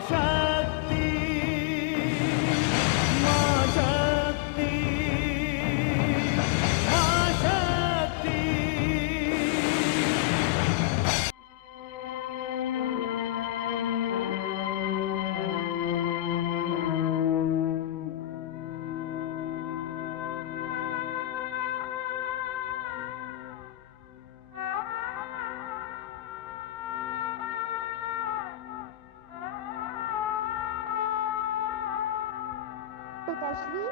शक्ति, माँ शक्ति, माँ शक्ति। पिताश्री,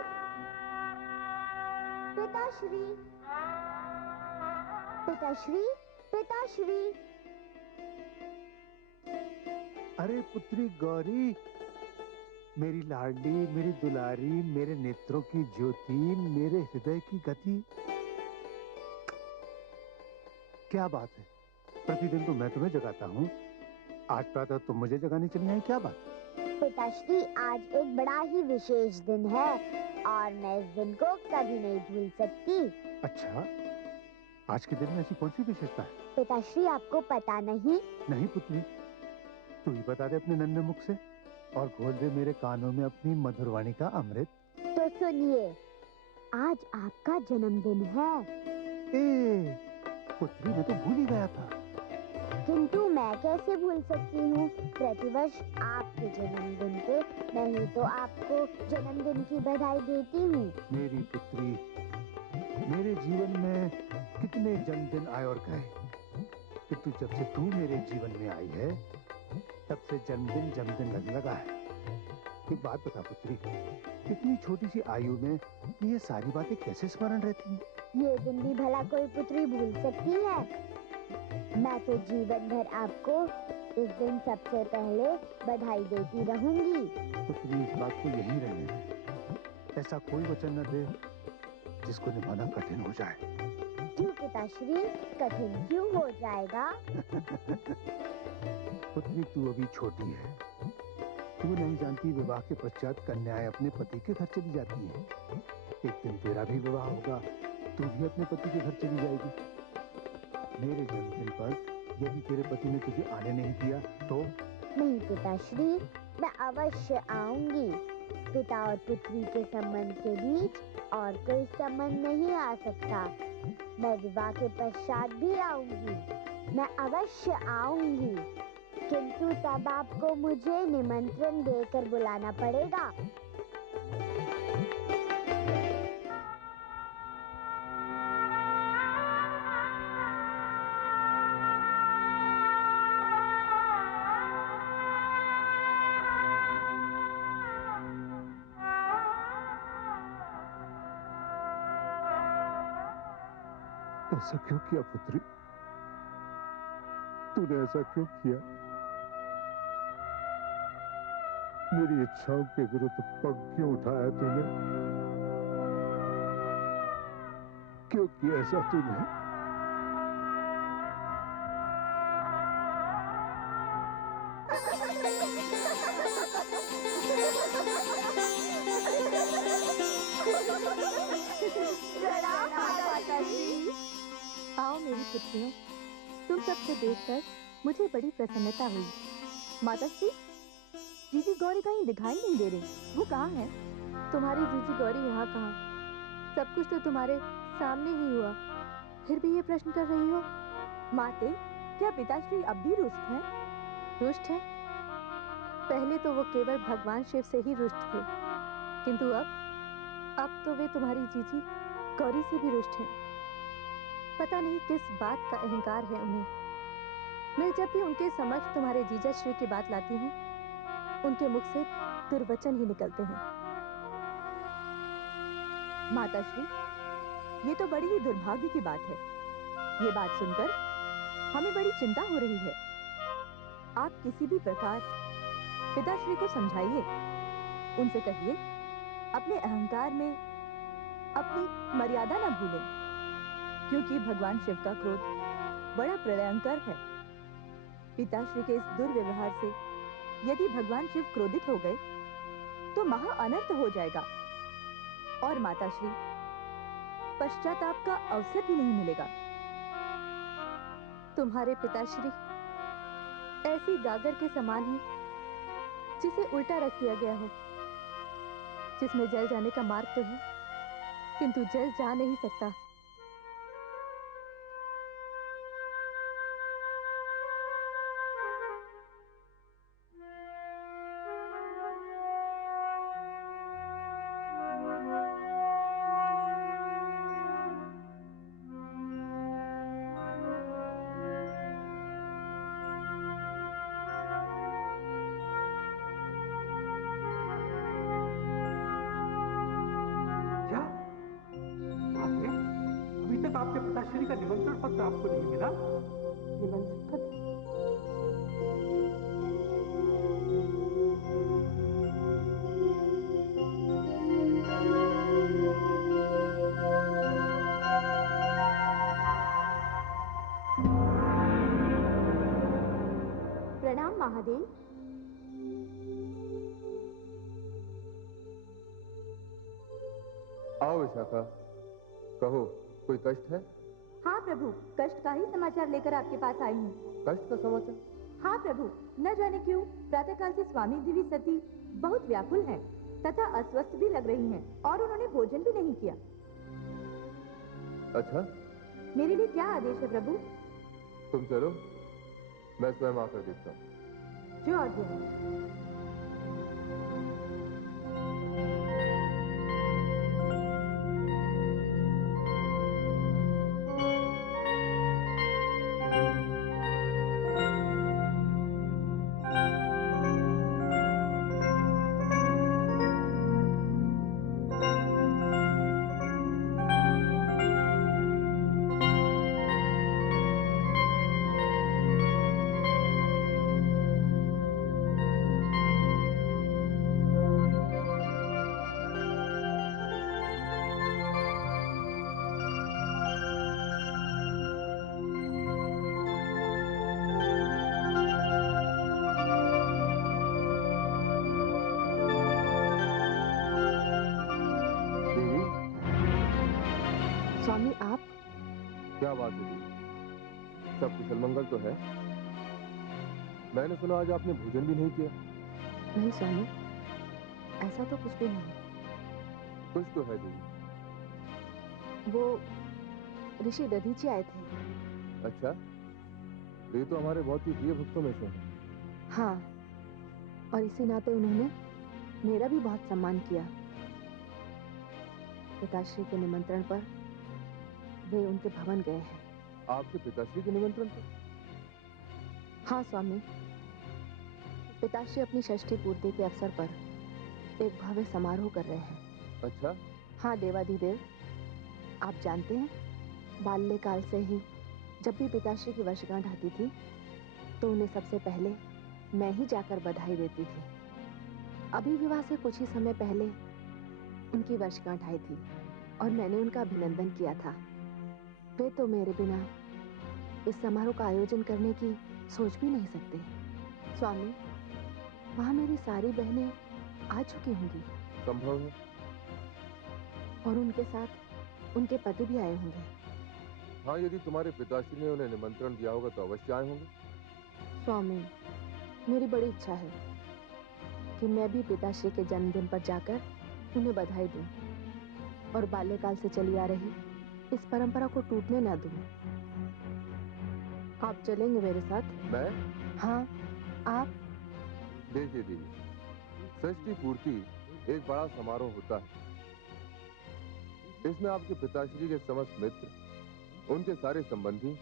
पिताश्री, पिताश्री, पिताश्री। अरे पुत्री गौरी, मेरी लाडली, मेरी दुलारी, मेरे नेत्रों की ज्योति, मेरे हृदय की गति। क्या बात है, प्रतिदिन तो मैं तुम्हें जगाता हूँ, आज प्रातः तुम मुझे जगाने चली आई, क्या बात? पिताश्री, आज एक बड़ा ही विशेष दिन है और मैं इस दिन को कभी नहीं भूल सकती। अच्छा, आज के दिन में ऐसी कौन सी विशेषता है? पिताश्री, आपको पता नहीं? नहीं पुत्री, तू ही बता दे अपने नन्हे मुख से और घोल दे मेरे कानों में अपनी मधुरवाणी का अमृत। तो सुनिए, आज आपका जन्मदिन है। ए, पुत्री मैं तो भूल ही गया था। किंतु मैं कैसे भूल सकती हूँ? प्रतिवर्ष आपके जन्मदिन पे मैं ही तो आपको जन्मदिन की बधाई देती हूँ। मेरी पुत्री, मेरे जीवन में कितने जन्मदिन आए और गए, किंतु जब से तू मेरे जीवन में आई है तब से जन्मदिन जन्मदिन लगने लगा है। एक बात बता पुत्री, इतनी छोटी सी आयु में ये सारी बातें कैसे स्मरण रहती हैं? ये दिन भी भला कोई पुत्री भूल सकती है? मैं तो जीवन भर आपको इस दिन सबसे पहले बधाई देती रहूंगी। पुत्री इस बात को यही रहने दे, ऐसा कोई वचन न दे जिसको निभाना कठिन हो जाए। क्यों पिताश्री, कठिन क्यों हो जाएगा? पुत्री तू अभी छोटी है, तू नहीं जानती विवाह के पश्चात कन्याएं अपने पति के घर चली जाती हैं। एक दिन तेरा भी विवाह होगा, तू भी अपने पति के घर चली जाएगी। मेरे जन्मदिन पर यदि तेरे पति ने तुझे आने नहीं दिया तो? नहीं पिताश्री, मैं अवश्य आऊंगी। पिता और पुत्री के संबंध के बीच और कोई संबंध नहीं आ सकता। मैं विवाह के पश्चात भी आऊंगी, मैं अवश्य आऊंगी, किंतु तब आपको मुझे निमंत्रण देकर बुलाना पड़ेगा। ऐसा क्यों किया पुत्री? तूने ऐसा क्यों किया? मेरी इच्छाओं के विरुद्ध पग क्यों उठाया तूने? क्यों किया ऐसा तूने? आओ मेरी पुत्रियों, तुम सबको देखकर मुझे बड़ी प्रसन्नता हुई। माताश्री, जीजी गौरी कहीं दिखाई नहीं दे रही, वो कहाँ है? तुम्हारी जीजी गौरी यहाँ कहाँ? सब कुछ तो तुम्हारे सामने ही हुआ, फिर भी ये प्रश्न कर रही हो। माते, क्या पिताश्री अब भी रुष्ट हैं? रुष्ट हैं? पहले तो वो केवल भगवान शिव से ही रुष्ट थे, किंतु अब तो वे तुम्हारी जीजी गौरी से भी रुष्ट हैं। पता नहीं किस बात का अहंकार है उन्हें। मैं जब भी उनके समक्ष तुम्हारे जीजा श्री की बात लाती हूँ, उनके मुख से दुर्वचन ही निकलते हैं। माताश्री, ये तो बड़ी ही दुर्भाग्य की बात है। ये बात सुनकर हमें बड़ी चिंता हो रही है। आप किसी भी प्रकार पिताश्री को समझाइए, उनसे कहिए अपने अहंकार में अपनी मर्यादा न भूलें, क्योंकि भगवान शिव का क्रोध बड़ा प्रलयंकर है। पिताश्री के इस दुर्व्यवहार से यदि भगवान शिव क्रोधित हो गए तो महा अनर्थ हो जाएगा और माताश्री पश्चाताप का अवसर भी नहीं मिलेगा। तुम्हारे पिताश्री ऐसी गागर के समान ही जिसे उल्टा रख दिया गया हो, जिसमें जल जाने का मार्ग तो है, किंतु जल जा नहीं सकता। अभी तक आपके पिताश्री का निमंत्रण पत्र आपको नहीं मिला? निमंत्रण पत्र? प्रणाम महादेव। आओ विशाखा, कहो कोई कष्ट है? हाँ प्रभु, कष्ट का ही समाचार लेकर आपके पास आई हूँ। कष्ट का समाचार? हाँ प्रभु, न जाने क्यों प्रातःकाल से स्वामी देवी सती बहुत व्याकुल हैं तथा अस्वस्थ भी लग रही हैं और उन्होंने भोजन भी नहीं किया। अच्छा, मेरे लिए क्या आदेश है प्रभु? तुम चलो, मैं स्वयं आकर देखता हूँ। जो आज्ञा है। स्वामी आप? क्या बात है दीदी, सब कुशल मंगल तो है? मैंने सुना आज आपने भोजन भी नहीं किया। नहीं स्वामी, ऐसा तो कुछ भी नहीं। कुछ तो है दीदी। वो ऋषि दधीची आए थे। अच्छा, ये तो हमारे बहुत ही प्रिय भक्तों में से हैं। हाँ, और इसी नाते उन्होंने मेरा भी बहुत सम्मान किया। पिताश्री के निमंत्रण पर वे उनके भवन गए हैं। आपके पिताश्री के निमंत्रण पर? हाँ स्वामी, पिताश्री अपनी षष्ठी पूर्ति के अवसर पर एक भव्य समारोह कर रहे हैं। अच्छा? हाँ देवाधिदेव, आप जानते हैं बाल्यकाल से ही जब भी पिताश्री की वर्षगांठ आती थी तो उन्हें सबसे पहले मैं ही जाकर बधाई देती थी। अभी विवाह से कुछ ही समय पहले उनकी वर्षगांठ आई थी और मैंने उनका अभिनंदन किया था। वे तो मेरे बिना इस समारोह का आयोजन करने की सोच भी नहीं सकते। स्वामी, वहां मेरी सारी बहनें आ चुकी होंगी। संभव है। और उनके साथ उनके पति भी आए होंगे। हाँ, यदि तुम्हारे पिताश्री ने उन्हें निमंत्रण दिया होगा तो अवश्य आए होंगे। स्वामी, मेरी बड़ी इच्छा है कि मैं भी पिताश्री के जन्मदिन पर जाकर उन्हें बधाई दूं और बाल्यकाल से चली आ रही इस परंपरा को टूटने ना दूं। आप चलेंगे मेरे साथ? मैं? हाँ, आप। देखिए दीदी, षष्ठी पूर्ति एक बड़ा समारोह होता है। इसमें आपके पिताश्री के समस्त मित्र, उनके सारे संबंधी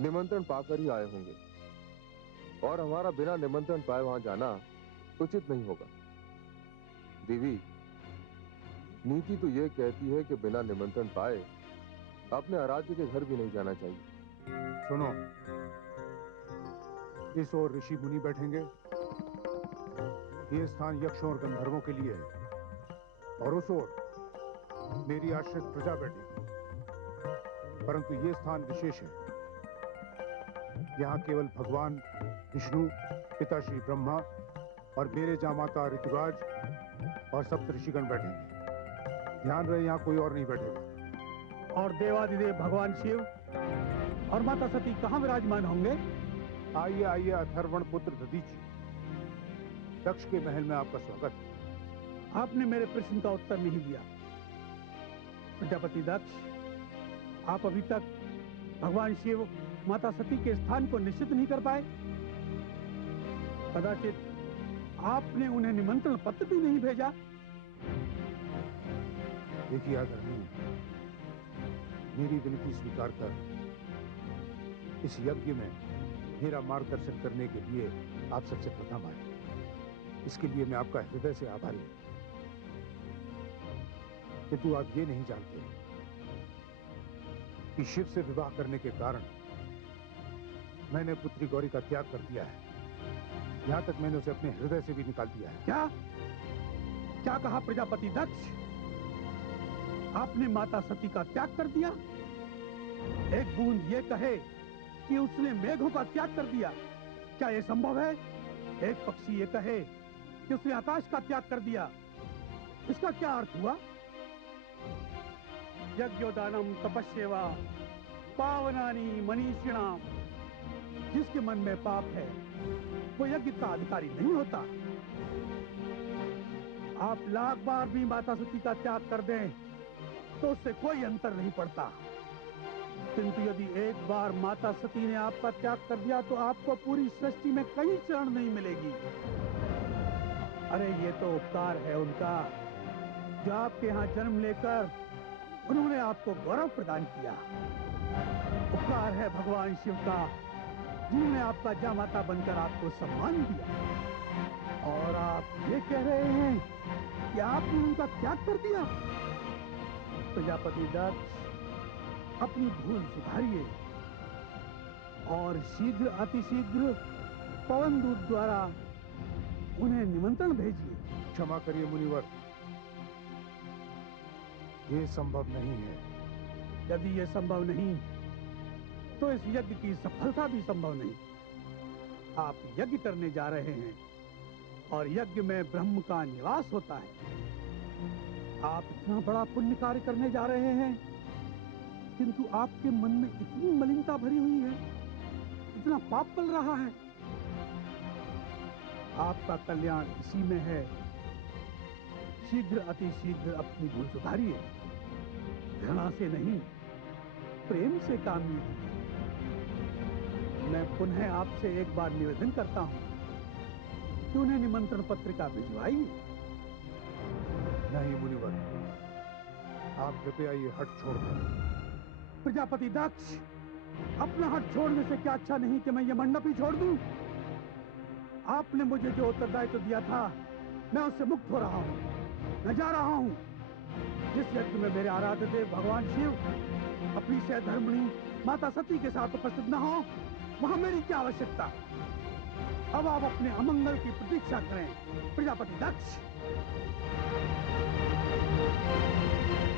निमंत्रण पाकर ही आए होंगे और हमारा बिना निमंत्रण पाए वहां जाना उचित नहीं होगा। देवी, नीति तो यह कहती है कि बिना निमंत्रण पाए अपने आराध्य के घर भी नहीं जाना चाहिए। सुनो, इस ओर ऋषि मुनि बैठेंगे। ये स्थान यक्षों और गंधर्वों के लिए है और उस ओर मेरी आश्रित प्रजा बैठेगी। परंतु ये स्थान विशेष है। यहाँ केवल भगवान विष्णु, पिताश्री ब्रह्मा और मेरे जामाता ऋतुराज और सप्त ऋषिगण बैठेंगे। ध्यान रहे, यहाँ कोई और नहीं बैठेगा। और देवादिदेव भगवान शिव और माता सती कहाँ विराजमान होंगे? आइए आइए अथर्वण पुत्र दधीची, दक्ष के महल में आपका स्वागत है। आपने मेरे प्रश्न का उत्तर नहीं दिया। प्रजापति दक्ष, आप अभी तक भगवान शिव माता सती के स्थान को निश्चित नहीं कर पाए। कदाचित आपने उन्हें निमंत्रण पत्र भी नहीं भेजा। देखिए आदरणीय, मेरी विनती स्वीकार कर इस यज्ञ में मेरा मार्गदर्शन करने के लिए आप सबसे प्रथम आए। इसके लिए मैं आपका हृदय से आभारी हूं। किंतु आप ये नहीं जानते कि शिव से विवाह करने के कारण मैंने पुत्री गौरी का त्याग कर दिया है। यहां तक मैंने उसे अपने हृदय से भी निकाल दिया है। क्या क्या कहा प्रजापति दक्ष? आपने माता सती का त्याग कर दिया? एक बूंद ये कहे कि उसने मेघों का त्याग कर दिया, क्या यह संभव है? एक पक्षी ये कहे कि उसने आकाश का त्याग कर दिया, इसका क्या अर्थ हुआ? यज्ञोदानम तपस्येवा पावनानि मनीषिणाम। जिसके मन में पाप है वो यज्ञ का अधिकारी नहीं होता। आप लाख बार भी माता सती का त्याग कर दें तो उससे कोई अंतर नहीं पड़ता, किंतु यदि एक बार माता सती ने आपका त्याग कर दिया तो आपको पूरी सृष्टि में कहीं शरण नहीं मिलेगी। अरे ये तो उपकार है उनका, जो आपके यहाँ जन्म लेकर उन्होंने आपको गौरव प्रदान किया। उपकार है भगवान शिव का, जिन्होंने आपका जामाता बनकर आपको सम्मान दिया। और आप ये कह रहे हैं कि आपने उनका त्याग कर दिया? प्रजापति दक्ष, अपनी भूल सुधारिए और शीघ्र अतिशीघ्र पवन दूत द्वारा उन्हें निमंत्रण भेजिए। क्षमा करिए मुनिवर, ये संभव नहीं है। यदि ये संभव नहीं तो इस यज्ञ की सफलता भी संभव नहीं। आप यज्ञ करने जा रहे हैं और यज्ञ में ब्रह्म का निवास होता है। आप इतना बड़ा पुण्य कार्य करने जा रहे हैं, किंतु आपके मन में इतनी मलिनता भरी हुई है, इतना पाप पल रहा है। आपका कल्याण इसी में है। शीघ्र अतिशीघ्र अपनी भूल सुधारिए। घृणा से नहीं, प्रेम से काम लीजिए। मैं पुनः आपसे एक बार निवेदन करता हूं कि उन्हें निमंत्रण पत्रिका भिजवाइए। नहीं मुनिवर, आप कृपया ये हट छोड़ दें। प्रजापति दक्ष, अपना हट छोड़ने से क्या अच्छा नहीं कि मैं ये मंडप ही छोड़ दूं? आपने मुझे जो उत्तरदायित्व दिया था, मैं उससे मुक्त हो रहा हूं। मैं जा रहा हूं। जिस यज्ञ में मेरे आराध्य देव भगवान शिव अपनी सहधर्मिणी माता सती के साथ उपस्थित न हो, वहां मेरी क्या आवश्यकता? अब आप अपने अमंगल की प्रतीक्षा करें प्रजापति दक्ष।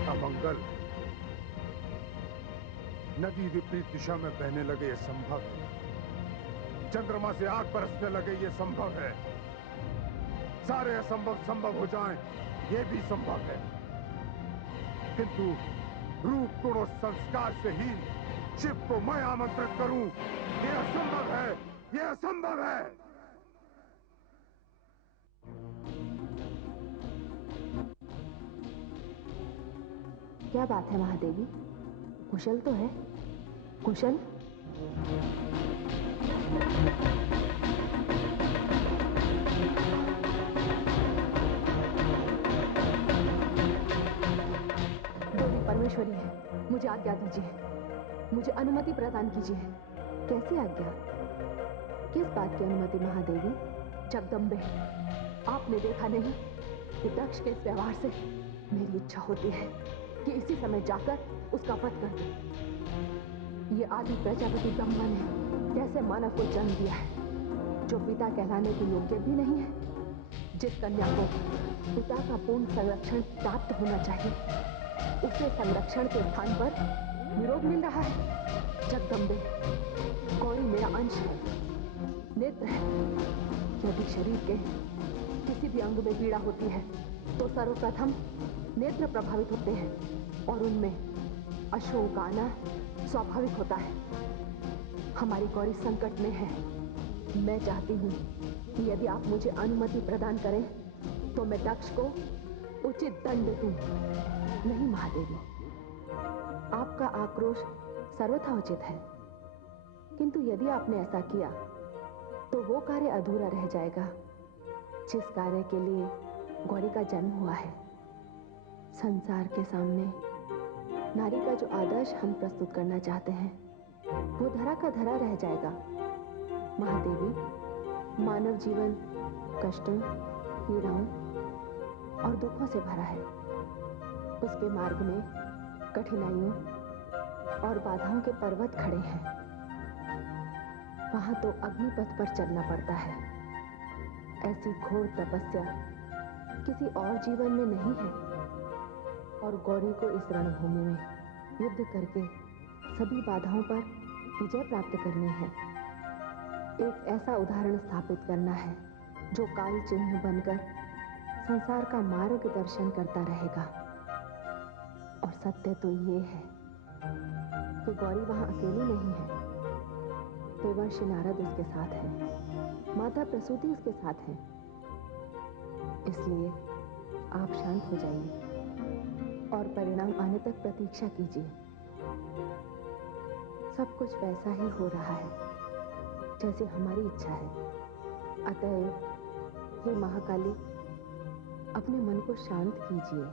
अमंगल? नदी विपरीत दिशा में बहने लगे ये संभव है। चंद्रमा से आग बरसने लगे ये संभव है। सारे असंभव संभव हो जाएं ये भी संभव है, किंतु रूप गुण और संस्कार से ही शिव को मैं आमंत्रित करूं, ये असंभव है। ये असंभव है। क्या बात है महादेवी, कुशल तो है? कुशल? देवी परमेश्वरी है, मुझे आज्ञा दीजिए, मुझे अनुमति प्रदान कीजिए। कैसी आज्ञा? किस बात की अनुमति महादेवी? जगदम्बे, आपने देखा नहीं कि दक्ष के इस व्यवहार से मेरी इच्छा होती है कि इसी समय जाकर उसका वध कर दूं। ये आदि प्रजापति ब्रह्मा ने कैसे मानव को जन्म दिया है, जो पिता कहलाने के योग्य भी नहीं है। जिस कन्या को पिता का पूर्ण संरक्षण प्राप्त होना चाहिए, उसे संरक्षण के स्थान पर विरोध मिल रहा है। जगदम्बे, गौरी मेरा अंश है, नेत्र है। यदि शरीर के किसी भी अंग में पीड़ा होती है तो सर्वप्रथम नेत्र प्रभावित होते हैं और उनमें अश्रुओं का आना स्वाभाविक होता है। हमारी गौरी संकट में है। मैं चाहती हूँ कि यदि आप मुझे अनुमति प्रदान करें तो मैं दक्ष को उचित दंड दूं। नहीं महादेवी, आपका आक्रोश सर्वथा उचित है, किंतु यदि आपने ऐसा किया तो वो कार्य अधूरा रह जाएगा जिस कार्य के लिए गौरी का जन्म हुआ है। संसार के सामने नारी का जो आदर्श हम प्रस्तुत करना चाहते हैं वो धरा का धरा रह जाएगा। महादेवी, मानव जीवन कष्टों, पीड़ाओं और दुखों से भरा है। उसके मार्ग में कठिनाइयों और बाधाओं के पर्वत खड़े हैं। वहां तो अग्निपथ पर चलना पड़ता है। ऐसी घोर तपस्या किसी और जीवन में नहीं है। और गौरी को इस रणभूमि में युद्ध करके सभी बाधाओं पर विजय प्राप्त करनी है। एक ऐसा उदाहरण स्थापित करना है जो काल चिन्ह बनकर संसार का मार्गदर्शन करता रहेगा। और सत्य तो ये है कि गौरी वहां अकेली नहीं है। देवर्षि नारद उसके साथ है, माता प्रसूति उसके साथ है। इसलिए आप शांत हो जाइए और परिणाम आने तक प्रतीक्षा कीजिए। सब कुछ वैसा ही हो रहा है जैसे हमारी इच्छा है। अतएव हे महाकाली, अपने मन को शांत कीजिए।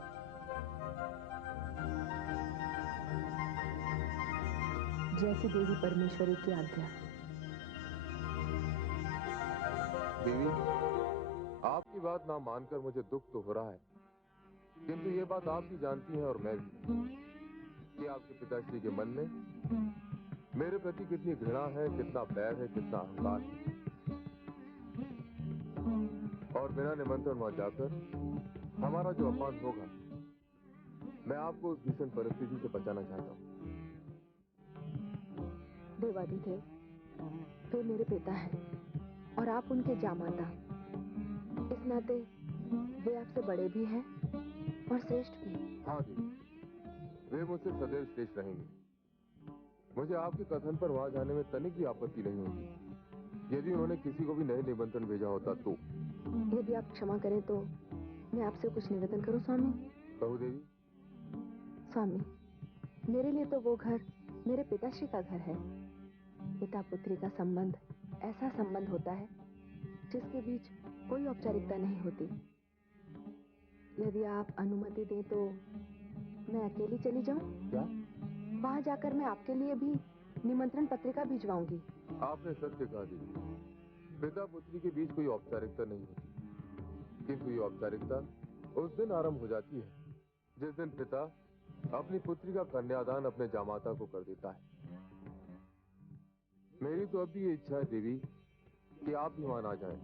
जैसी देवी परमेश्वरी की आज्ञा। देवी, आपकी बात ना मानकर मुझे दुख तो हो रहा है, किंतु ये बात आप भी जानती हैं और मैं भी, कि आपके पिताश्री के मन में मेरे प्रति कितनी घृणा है, कितना बैर है, कितना अहंकार है। और बिना निमंत्रण वहां जाकर हमारा जो अपमान होगा, मैं आपको उस भीषण परिस्थिति से बचाना चाहता हूं। देवादिदेव, वे मेरे पिता हैं और आप उनके जामाता। इस नाते वे आपसे बड़े भी हैं और श्रेष्ठ भी। हाँ देवी, वे मुझसे सदैव श्रेष्ठ रहेंगे। मुझे आपके कथन पर वहां जाने में तनिक भी आपत्ति नहीं होगी। यदि उन्होंने किसी को भी नए निमंत्रण भेजा होता तो। यदि आप क्षमा करें तो मैं आपसे कुछ निवेदन करूं स्वामी? कहो देवी। स्वामी, मेरे लिए तो वो घर मेरे पिताश्री का घर है। पिता पुत्री का संबंध ऐसा संबंध होता है जिसके बीच कोई औपचारिकता नहीं होती। यदि आप अनुमति दें तो मैं अकेली चली जाऊं? क्या? वहां जाकर मैं आपके लिए भी निमंत्रण पत्रिका भिजवाऊंगी। आपने सत्य कहा देवी। पिता पुत्री के बीच कोई औपचारिकता नहीं होती, किंतु ये औपचारिकता उस दिन आरंभ हो जाती है जिस दिन पिता अपनी पुत्री का कन्यादान अपने जामाता को कर देता है। मेरी तो अब भी ये इच्छा है देवी कि आप भी वहां आ जाएं।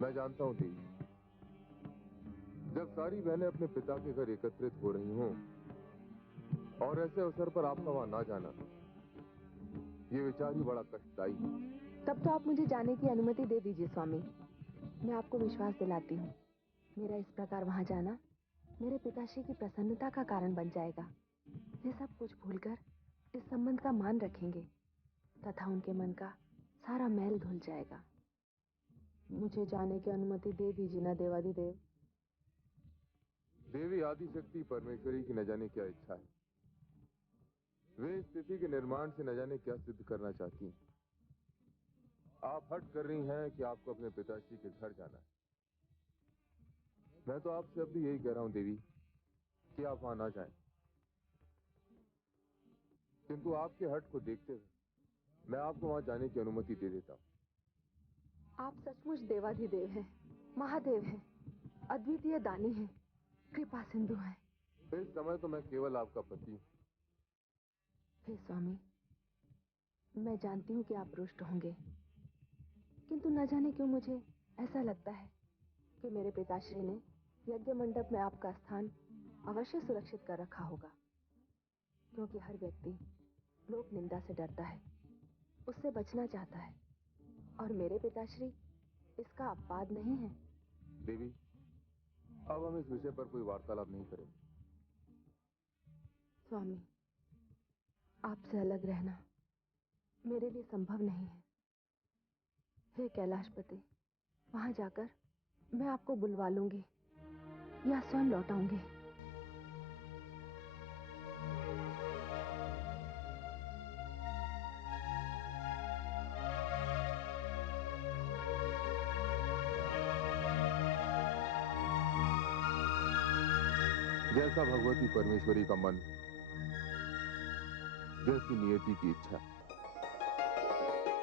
मैं जानता हूं देवी, जब सारी बहनें अपने पिता के घर एकत्रित हो रही हों और ऐसे अवसर पर आपका वहां ना जाना, ये विचार ही बड़ा कष्टदायी है। तब तो आप मुझे जाने की अनुमति दे दीजिए स्वामी। मैं आपको विश्वास दिलाती हूँ, मेरा इस प्रकार वहां जाना मेरे पिताश्री की प्रसन्नता का कारण बन जाएगा। वे सब कुछ भूलकर इस संबंध का मान रखेंगे तथा उनके मन का सारा मैल धुल जाएगा। मुझे जाने की अनुमति दे दीजिए ना देवादिदेव। देवी आदिशक्ति परमेश्वरी की न जाने क्या इच्छा है। वे इस स्थिति के निर्माण से न जाने क्या सिद्ध करना चाहती हैं। आप हट कर रही हैं कि आपको अपने पिताश्री के घर जाना है। मैं तो आपसे अब भी यही कह रहा हूं देवी कि आप वहां ना जाएं। किंतु आपके हट को देखते हुए मैं आपको वहां जाने की अनुमति दे देता हूं। आप सचमुच देवाधिदेव हैं, महादेव हैं, अद्वितीय दानी हैं, कृपा सिंधु हैं। इस समय तो मैं केवल आपका पति हूं। हे स्वामी, मैं जानती हूँ कि आप रुष्ट होंगे, किंतु न जाने क्यों मुझे ऐसा लगता है कि मेरे पिताश्री ने यज्ञ मंडप में आपका स्थान अवश्य सुरक्षित कर रखा होगा। क्योंकि हर व्यक्ति लोक निंदा से डरता है, उससे बचना चाहता है, और मेरे पिताश्री इसका अपवाद नहीं है। देवी, अब हम इस विषय पर कोई वार्तालाप नहीं करेंगे। स्वामी, आपसे अलग रहना मेरे लिए संभव नहीं है। हे कैलाशपति, वहां जाकर मैं आपको बुलवा लूंगी या स्वयं लौट आऊंगी। जैसा भगवती परमेश्वरी का मन, जैसी नियति की इच्छा।